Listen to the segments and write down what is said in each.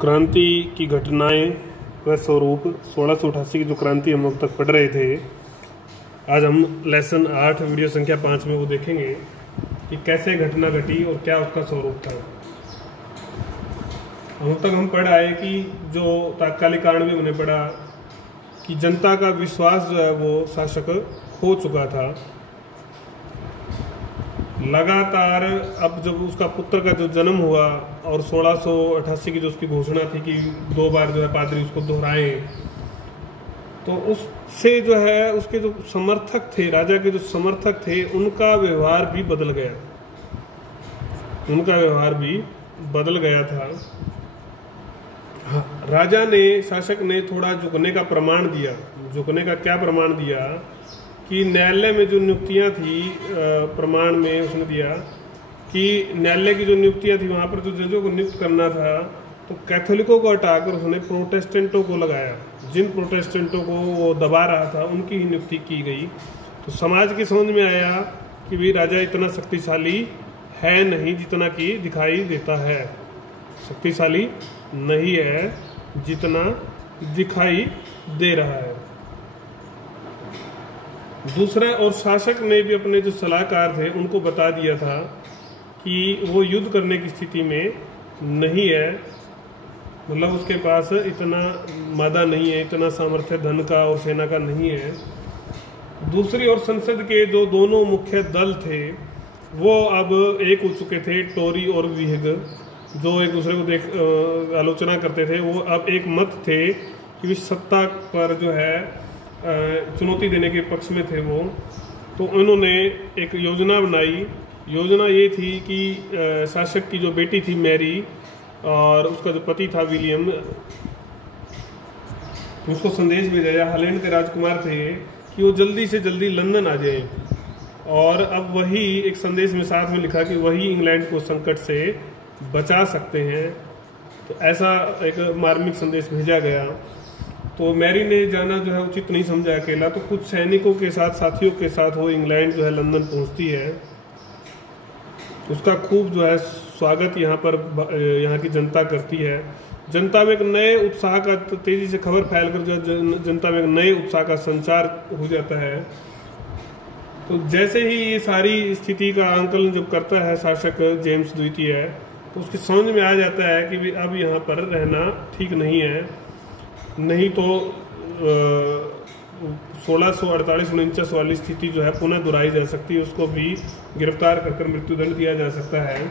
क्रांति की घटनाएं व स्वरूप 1688 की जो क्रांति हम अब तक पढ़ रहे थे, आज हम लेसन 8 वीडियो संख्या 5 में वो देखेंगे कि कैसे घटना घटी और क्या उसका स्वरूप था। अब तक हम पढ़ आए कि जो तात्कालिक कारण भी उन्हें पढ़ा कि जनता का विश्वास जो है वो शासक खो चुका था। लगातार अब जब उसका पुत्र का जो जन्म हुआ और 1688 की जो उसकी घोषणा थी कि 2 बार जो है पादरी उसको दोहराए, तो उससे जो है उसके जो समर्थक थे, राजा के जो समर्थक थे, उनका व्यवहार भी बदल गया। उनका व्यवहार भी बदल गया था। राजा ने, शासक ने थोड़ा झुकने का प्रमाण दिया। झुकने का क्या प्रमाण दिया कि न्यायालय में जो नियुक्तियां थी, प्रमाण में उसने दिया कि न्यायालय की जो नियुक्तियां थी वहां पर जो जजों को नियुक्त करना था, तो कैथोलिकों को हटाकर उसने प्रोटेस्टेंटों को लगाया। जिन प्रोटेस्टेंटों को वो दबा रहा था उनकी ही नियुक्ति की गई। तो समाज की समझ में आया कि भाई राजा इतना शक्तिशाली है नहीं जितना कि दिखाई देता है। शक्तिशाली नहीं है जितना दिखाई दे रहा है। दूसरा, और शासक ने भी अपने जो सलाहकार थे उनको बता दिया था कि वो युद्ध करने की स्थिति में नहीं है, मतलब उसके पास इतना मादा नहीं है, इतना सामर्थ्य धन का और सेना का नहीं है। दूसरी ओर संसद के जो दोनों मुख्य दल थे वो अब एक हो चुके थे। टोरी और विहिग जो एक दूसरे को आलोचना करते थे, वो अब एक मत थे कि सत्ता पर जो है चुनौती देने के पक्ष में थे वो। तो उन्होंने एक योजना बनाई। योजना ये थी कि शासक की जो बेटी थी मैरी और उसका जो पति था विलियम, उसको संदेश भेजा जाए, हॉलैंड के राजकुमार थे, कि वो जल्दी से जल्दी लंदन आ जाए। और अब वही एक संदेश में साथ में लिखा कि वही इंग्लैंड को संकट से बचा सकते हैं। तो ऐसा एक मार्मिक संदेश भेजा गया। तो मैरी ने जाना जो है उचित नहीं समझा अकेला, तो कुछ सैनिकों के साथ, साथियों के साथ वो इंग्लैंड जो है लंदन पहुंचती है। उसका खूब जो है स्वागत यहाँ पर यहाँ की जनता करती है। जनता में एक नए उत्साह का, तेजी से खबर फैलकर जो जनता में एक नए उत्साह का संचार हो जाता है। तो जैसे ही ये सारी स्थिति का आंकलन जब करता है शासक जेम्स द्वितीय, तो उसकी समझ में आ जाता है कि अब यहाँ पर रहना ठीक नहीं है। नहीं तो 1648-49 वाली स्थिति जो है पुनः दोहराई जा सकती है। उसको भी गिरफ्तार कर मृत्युदंड दिया जा सकता है।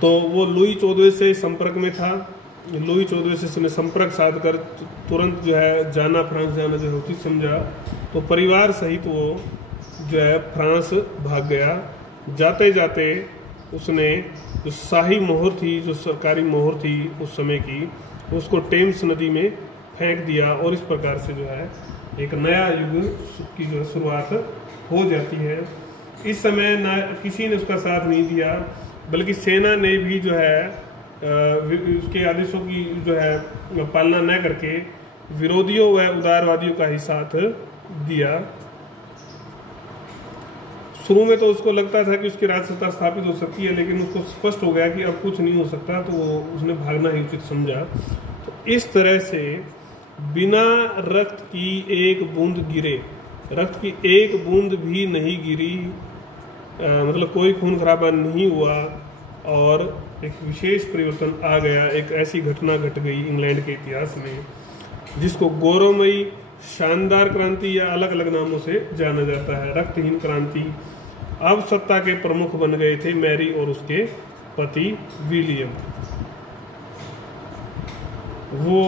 तो वो लुई 14 से संपर्क में था। लुई 14 से उसने संपर्क साध कर तुरंत जो है फ्रांस जाना जो उचित समझा। तो परिवार सहित वो जो है फ्रांस भाग गया। जाते जाते उसने जो शाही मोहर थी, जो सरकारी मोहर थी उस समय की, उसको टेम्स नदी में फेंक दिया। और इस प्रकार से जो है एक नया युग की जो शुरुआत हो जाती है। इस समय ना किसी ने उसका साथ नहीं दिया, बल्कि सेना ने भी जो है उसके आदेशों की जो है पालना न करके विरोधियों व उदारवादियों का ही साथ दिया। शुरू में तो उसको लगता था कि उसकी राजसत्ता स्थापित हो सकती है, लेकिन उसको स्पष्ट हो गया कि अब कुछ नहीं हो सकता, तो वो उसने भागना ही उचित समझा। तो इस तरह से बिना रक्त की एक बूंद गिरे, रक्त की एक बूंद भी नहीं गिरी, मतलब कोई खून खराबा नहीं हुआ और एक विशेष परिवर्तन आ गया। एक ऐसी घटना घट गई इंग्लैंड के इतिहास में जिसको गौरवमयी, शानदार क्रांति या अलग अलग नामों से जाना जाता है। रक्तहीन क्रांति। अब सत्ता के प्रमुख बन गए थे मैरी और उसके पति विलियम। वो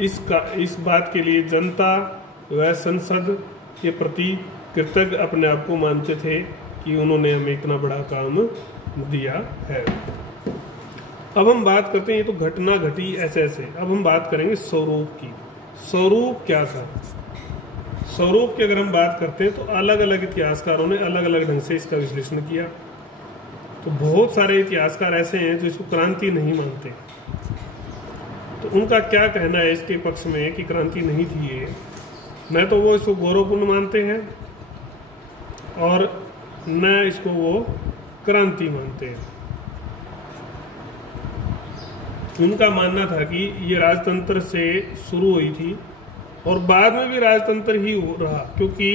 इस बात के लिए जनता व संसद के प्रति कृतज्ञ अपने आप को मानते थे कि उन्होंने हमें इतना बड़ा काम दिया है। अब हम बात करते हैं, ये तो घटना घटी ऐसे ऐसे। अब हम बात करेंगे स्वरूप की। स्वरूप क्या था? स्वरूप की अगर हम बात करते हैं तो अलग अलग इतिहासकारों ने अलग अलग ढंग से इसका विश्लेषण किया। तो बहुत सारे इतिहासकार ऐसे हैं जो इसको क्रांति नहीं मानते। तो उनका क्या कहना है इसके पक्ष में कि क्रांति नहीं थी ये? न तो वो इसको गौरवपूर्ण मानते हैं और न इसको वो क्रांति मानते हैं। उनका मानना था कि ये राजतंत्र से शुरू हुई थी और बाद में भी राजतंत्र ही रहा, क्योंकि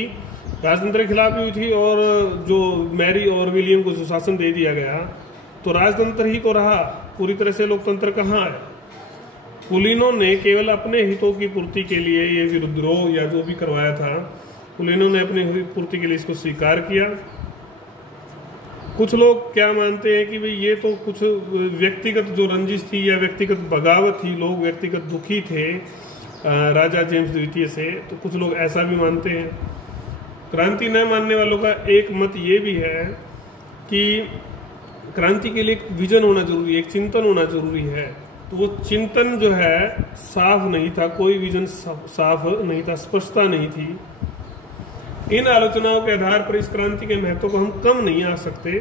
राजतंत्र के खिलाफ भी हुई थी और जो मैरी और विलियम को जो शासन दे दिया गया तो राजतंत्र ही तो रहा, पूरी तरह से लोकतंत्र कहाँ है। कुलीनों ने केवल अपने हितों की पूर्ति के लिए ये विद्रोह या जो भी करवाया था, कुलीनों ने अपनी पूर्ति के लिए इसको स्वीकार किया। कुछ लोग क्या मानते हैं कि भाई ये तो कुछ व्यक्तिगत जो रंजिश थी या व्यक्तिगत बगावत थी, लोग व्यक्तिगत दुखी थे राजा जेम्स द्वितीय से, तो कुछ लोग ऐसा भी मानते हैं। क्रांति न मानने वालों का एक मत ये भी है कि क्रांति के लिए एक विजन होना जरूरी है, एक चिंतन होना जरूरी है। तो वो चिंतन जो है साफ नहीं था, कोई विजन साफ नहीं था, स्पष्टता नहीं थी। इन आलोचनाओं के आधार पर इस क्रांति के महत्व को हम कम नहीं आंक सकते।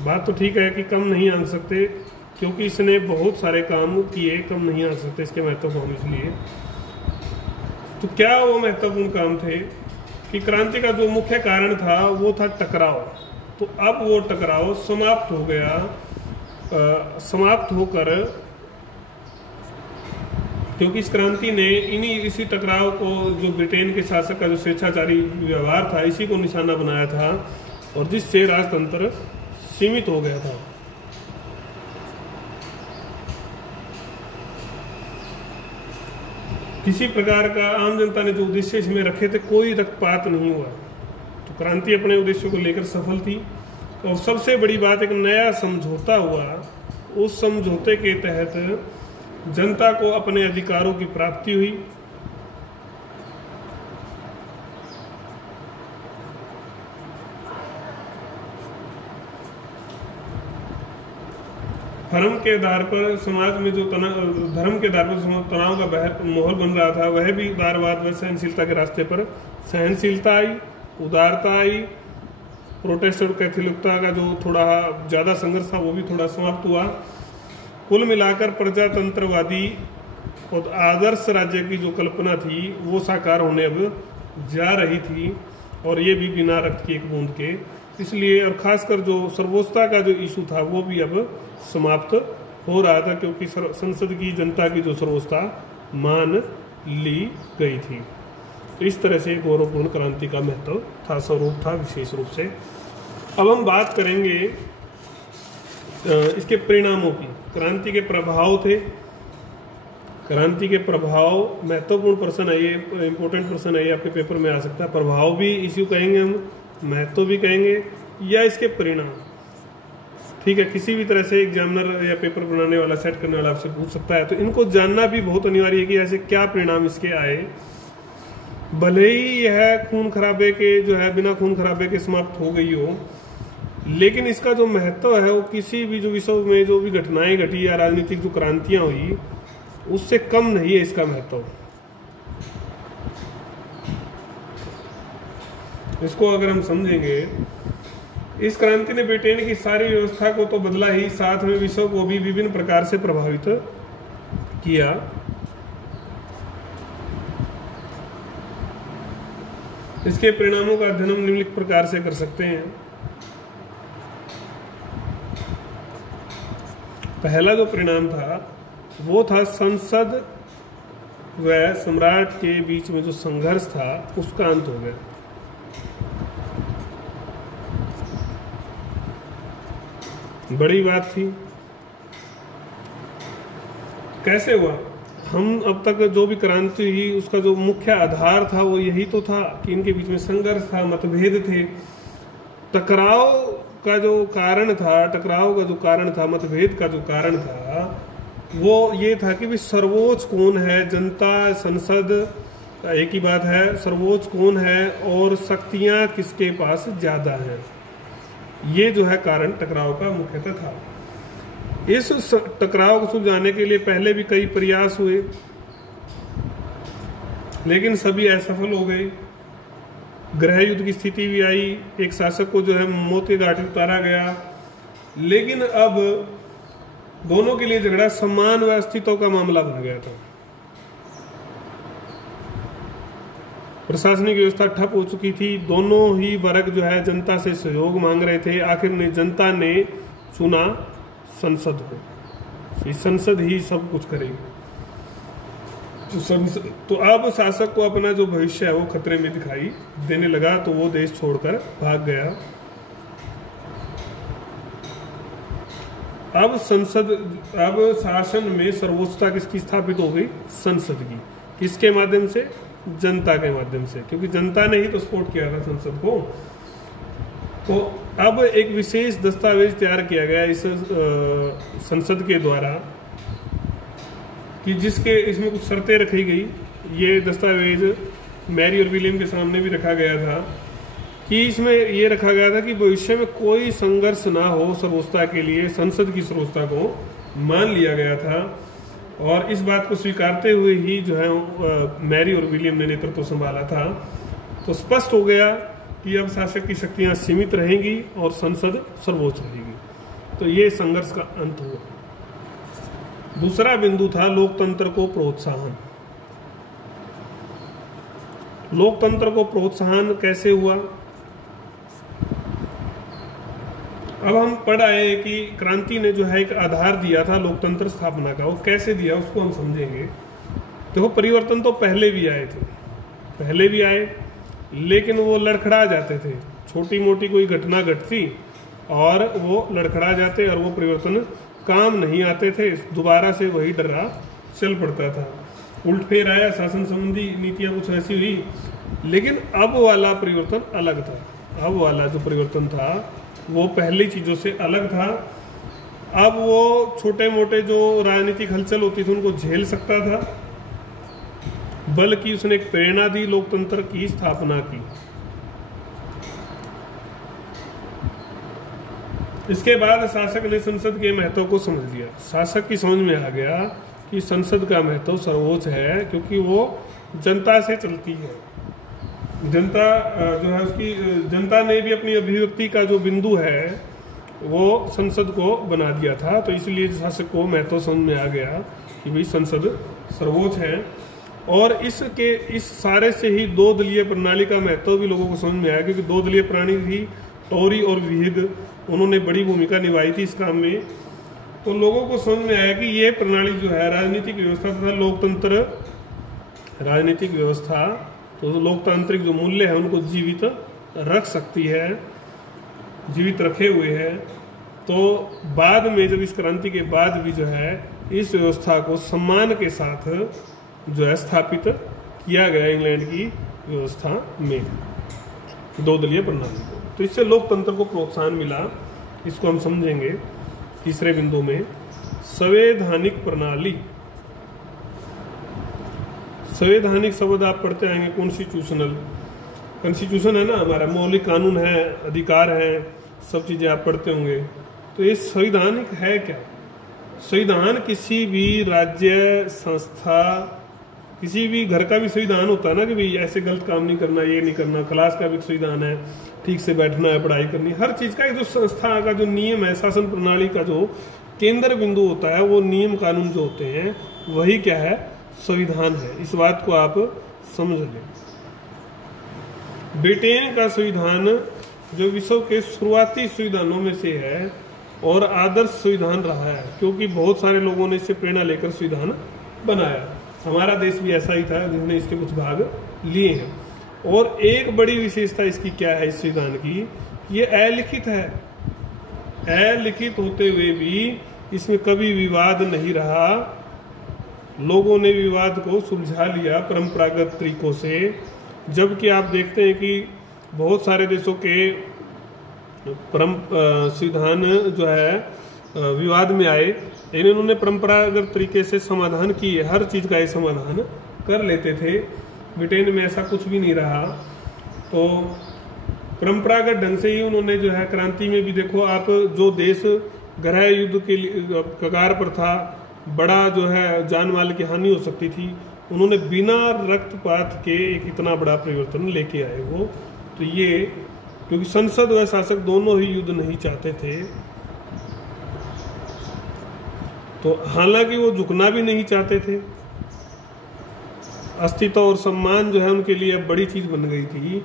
बात तो ठीक है कि कम नहीं आंक सकते, क्योंकि इसने बहुत सारे काम किए, कम नहीं आंक सकते इसके महत्व को हम। इसलिए तो क्या वो महत्वपूर्ण काम थे कि क्रांति का जो मुख्य कारण था वो था टकराव। तो अब वो टकराव समाप्त हो गया, समाप्त होकर, क्योंकि इस क्रांति ने इसी टकराव को, जो ब्रिटेन के शासक का जो स्वेच्छाचारी व्यवहार था, इसी को निशाना बनाया था और जिससे राजतंत्र सीमित हो गया था। किसी प्रकार का आम जनता ने जो उद्देश्य इसमें रखे थे, कोई रक्तपात नहीं हुआ। तो क्रांति अपने उद्देश्यों को लेकर सफल थी। और सबसे बड़ी बात, एक नया समझौता हुआ। उस समझौते के तहत जनता को अपने अधिकारों की प्राप्ति हुई। धर्म के आधार पर समाज में जो धर्म के आधार पर तनाव का माहौल बन रहा था, वह भी बार बार सहनशीलता के रास्ते पर सहनशीलता आई, उदारता आई। प्रोटेस्ट और कैथोलिकता का जो थोड़ा ज़्यादा संघर्ष था वो भी थोड़ा समाप्त हुआ। कुल मिलाकर प्रजातंत्रवादी और आदर्श राज्य की जो कल्पना थी वो साकार होने अब जा रही थी, और ये भी बिना रक्त की एक बूंद के। इसलिए और खासकर जो सर्वोच्चता का जो इशू था वो भी अब समाप्त हो रहा था, क्योंकि संसद की जनता की जो सर्वोच्चता मान ली गई थी। तो इस तरह से गौरवपूर्ण क्रांति का महत्व था, स्वरूप था विशेष रूप से। अब हम बात करेंगे इसके परिणामों की। क्रांति के प्रभाव थे, क्रांति के प्रभाव महत्वपूर्ण प्रश्न है, ये इंपॉर्टेंट प्रश्न है, ये आपके पेपर में आ सकता है। प्रभाव भी इश्यू कहेंगे हम, महत्व भी कहेंगे, या इसके परिणाम। ठीक है, किसी भी तरह से एग्जामिनर या पेपर बनाने वाला, सेट करने वाला आपसे पूछ सकता है, तो इनको जानना भी बहुत अनिवार्य है कि ऐसे क्या परिणाम इसके आए। भले ही यह खून खराबे के जो है, बिना खून खराबे के समाप्त हो गई हो, लेकिन इसका जो महत्व है वो किसी भी जो विश्व में जो भी घटनाएं घटी या राजनीतिक जो क्रांतियां हुई उससे कम नहीं है इसका महत्व। इसको अगर हम समझेंगे, इस क्रांति ने ब्रिटेन की सारी व्यवस्था को तो बदला ही, साथ में विश्व को भी विभिन्न प्रकार से प्रभावित किया। इसके परिणामों का अध्ययन हम निम्नलिखित प्रकार से कर सकते हैं। पहला जो परिणाम था वो था संसद व सम्राट के बीच में जो संघर्ष था उसका अंत हो गया। बड़ी बात थी। कैसे हुआ? हम अब तक जो भी क्रांति हुई उसका जो मुख्य आधार था वो यही तो था कि इनके बीच में संघर्ष था, मतभेद थे। टकराव का जो कारण था, टकराव का जो कारण था, मतभेद का जो कारण था वो ये था कि भी सर्वोच्च कौन है, जनता, संसद, एक ही बात है, सर्वोच्च कौन है और शक्तियां किसके पास ज्यादा हैं। ये जो है कारण टकराव का मुख्यतः था। इस टकराव को सुलझाने के लिए पहले भी कई प्रयास हुए, लेकिन सभी असफल हो गए। गृह युद्ध की स्थिति भी आई, एक शासक को जो है मौत के घाट उतारा गया। लेकिन अब दोनों के लिए झगड़ा समान व अस्तित्व का मामला बन गया था। प्रशासनिक व्यवस्था ठप हो चुकी थी। दोनों ही वर्ग जो है जनता से सहयोग मांग रहे थे। आखिर जनता ने चुना संसद को। संसद ही सब कुछ करेगी। तो अब शासक को अपना जो भविष्य है वो खतरे में दिखाई देने लगा, तो वो देश छोड़कर भाग गया। अब शासन में सर्वोच्चता किसकी स्थापित हो गई? संसद की। किसके माध्यम से? जनता के माध्यम से, क्योंकि जनता ने ही तो सपोर्ट किया था संसद को। तो अब एक विशेष दस्तावेज तैयार किया गया इस संसद के द्वारा कि जिसके इसमें कुछ शर्तें रखी गई। ये दस्तावेज मैरी और विलियम के सामने भी रखा गया था कि इसमें ये रखा गया था कि भविष्य में कोई संघर्ष ना हो सर्वोच्चता के लिए, संसद की सर्वोच्चता को मान लिया गया था। और इस बात को स्वीकारते हुए ही जो है मैरी और विलियम ने नेतृत्व संभाला था। तो स्पष्ट हो गया कि अब शासक की शक्तियां सीमित रहेंगी और संसद सर्वोच्च रहेगी। तो ये संघर्ष का अंत हुआ। दूसरा बिंदु था लोकतंत्र को प्रोत्साहन। लोकतंत्र को प्रोत्साहन कैसे हुआ? अब हम पढ़ आए कि क्रांति ने जो है एक आधार दिया था लोकतंत्र स्थापना का। वो कैसे दिया उसको हम समझेंगे। देखो, परिवर्तन तो पहले भी आए, लेकिन वो लड़खड़ा जाते थे। छोटी मोटी कोई घटना घटती और वो लड़खड़ा जाते और वो परिवर्तन काम नहीं आते थे। दोबारा से वही डरा चल पड़ता था। उल्टफेर आया, शासन संबंधी नीतियां कुछ ऐसी हुई, लेकिन अब वाला परिवर्तन अलग था। अब वाला जो परिवर्तन था वो पहली चीजों से अलग था। अब वो छोटे मोटे जो राजनीतिक हलचल होती थी उनको झेल सकता था, बल्कि उसने एक प्रेरणा दी, लोकतंत्र की स्थापना की। इसके बाद शासक ने संसद के महत्व को समझ लिया। शासक की समझ में आ गया कि संसद का महत्व सर्वोच्च है, क्योंकि वो जनता से चलती है। जनता जो है उसकी, जनता ने भी अपनी अभिव्यक्ति का जो बिंदु है वो संसद को बना दिया था। तो इसलिए शासक को महत्व समझ में आ गया कि भाई संसद सर्वोच्च है। और इस सारे से ही दो दलीय प्रणाली का महत्व भी लोगों को समझ में आया, क्योंकि दो दलीय प्रणाली थी, टोरी और व्हिग, उन्होंने बड़ी भूमिका निभाई थी इस काम में। तो लोगों को समझ में आया कि ये प्रणाली जो है राजनीतिक व्यवस्था तथा लोकतंत्र, राजनीतिक व्यवस्था तो लोकतांत्रिक जो मूल्य है उनको जीवित रख सकती है, जीवित रखे हुए है। तो बाद में जब इस क्रांति के बाद भी जो है इस व्यवस्था को सम्मान के साथ जो है स्थापित किया गया इंग्लैंड की व्यवस्था में, दो दलीय प्रणाली को। तो इससे लोकतंत्र को प्रोत्साहन मिला। इसको हम समझेंगे तीसरे बिंदु में। संवैधानिक प्रणाली। संवैधानिक शब्द आप पढ़ते आएंगे, कॉन्स्टिट्यूशन है ना हमारा, मौलिक कानून है, अधिकार है, सब चीजें आप पढ़ते होंगे। तो ये संवैधानिक है क्या? संविधान किसी भी राज्य, संस्था, किसी भी घर का भी संविधान होता है ना कि भाई ऐसे गलत काम नहीं करना, ये नहीं करना। क्लास का भी संविधान है, ठीक से बैठना है, पढ़ाई करनी, हर चीज का जो संस्था का जो नियम है, शासन प्रणाली का जो केंद्र बिंदु होता है, वो नियम कानून जो होते हैं वही क्या है? संविधान है। इस बात को आप समझ लें। ब्रिटेन का संविधान जो विश्व के शुरुआती संविधानों में से है और आदर्श संविधान रहा है, क्योंकि बहुत सारे लोगों ने इससे प्रेरणा लेकर संविधान बनाया। हमारा देश भी ऐसा ही था जिन्होंने इसके कुछ भाग लिए हैं। और एक बड़ी विशेषता इसकी क्या है इस संविधान की? ये अलिखित है। अलिखित होते हुए भी इसमें कभी विवाद नहीं रहा। लोगों ने विवाद को सुलझा लिया परंपरागत तरीकों से। जबकि आप देखते हैं कि बहुत सारे देशों के संविधान जो है विवाद में आए, इन्होंने परंपरागत तरीके से समाधान किए, हर चीज का ये समाधान कर लेते थे। ब्रिटेन में ऐसा कुछ भी नहीं रहा। तो परंपरागत ढंग से ही उन्होंने जो है क्रांति में भी देखो आप, जो देश गृह युद्ध के कगार पर था, बड़ा जो है जान माल की हानि हो सकती थी, उन्होंने बिना रक्तपात के एक इतना बड़ा परिवर्तन लेके आए वो। तो ये क्योंकि संसद व शासक दोनों ही युद्ध नहीं चाहते थे, तो हालांकि वो झुकना भी नहीं चाहते थे। अस्तित्व और सम्मान जो है उनके लिए अब बड़ी चीज बन गई थी।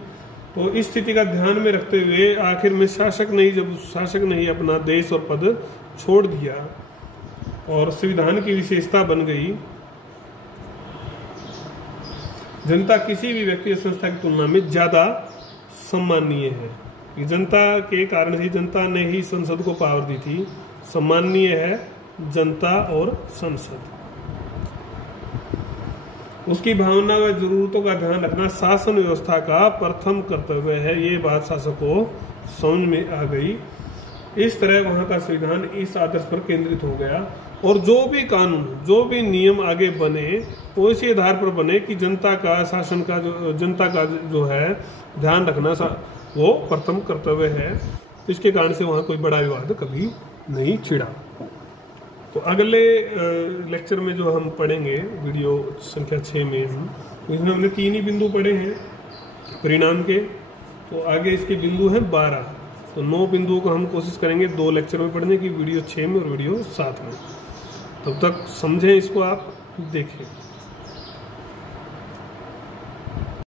तो इस स्थिति का ध्यान में रखते हुए आखिर में शासक ने ही अपना देश और पद छोड़ दिया, और संविधान की विशेषता बन गई, जनता किसी भी व्यक्ति या संस्था की तुलना में ज्यादा सम्माननीय है। कि जनता के कारण ही, जनता ने ही संसद को पावर दी थी। सम्माननीय है जनता और संसद। उसकी भावना व जरूरतों का ध्यान रखना शासन व्यवस्था का प्रथम कर्तव्य है। ये बात शासक को समझ में आ गई। इस तरह वहां का संविधान इस आदर्श पर केंद्रित हो गया और जो भी कानून, जो भी नियम आगे बने वो इसी आधार पर बने कि जनता का शासन का जनता का जो है ध्यान रखना वो प्रथम कर्तव्य है। इसके कारण से वहाँ कोई बड़ा विवाद कभी नहीं छिड़ा। तो अगले लेक्चर में जो हम पढ़ेंगे वीडियो संख्या 6 में हम, तो इसमें हमने 3 ही बिंदु पढ़े हैं परिणाम के। तो आगे इसके बिंदु हैं 12। तो 9 बिंदुओं को हम कोशिश करेंगे 2 लेक्चर में पढ़ने की, वीडियो 6 में और वीडियो 7 में। तब तक समझें इसको, आप देखें।